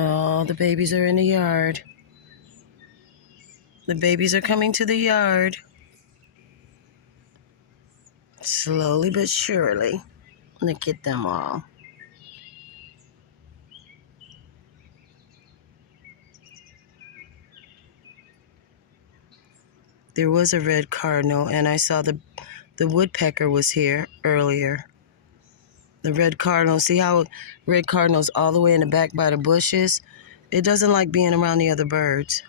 Oh, the babies are in the yard. The babies are coming to the yard. Slowly but surely. Look at them all. There was a red cardinal, and I saw the woodpecker was here earlier. The red cardinal, see how red cardinal's all the way in the back by the bushes? It doesn't like being around the other birds.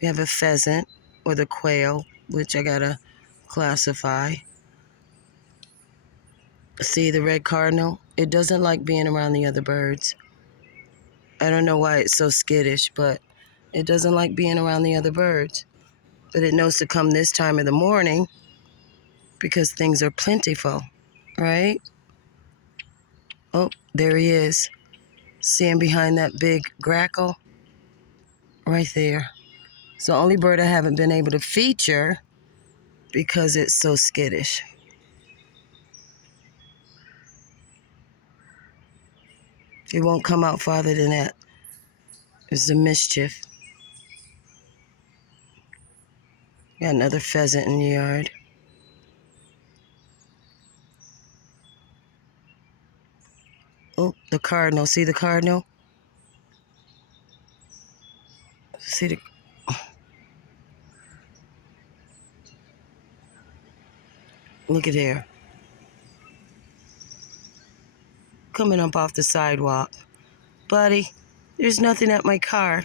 We have a pheasant or the quail, which I gotta classify. See the red cardinal? It doesn't like being around the other birds. I don't know why it's so skittish, but it doesn't like being around the other birds. But it knows to come this time of the morning because things are plentiful, right? Oh, there he is. See him behind that big grackle? Right there. It's the only bird I haven't been able to feature because it's so skittish. It won't come out farther than that. It's the mischief. Got another pheasant in the yard. Oh, the cardinal. See the cardinal? See the... Look at there. Coming up off the sidewalk. Buddy, there's nothing at my car.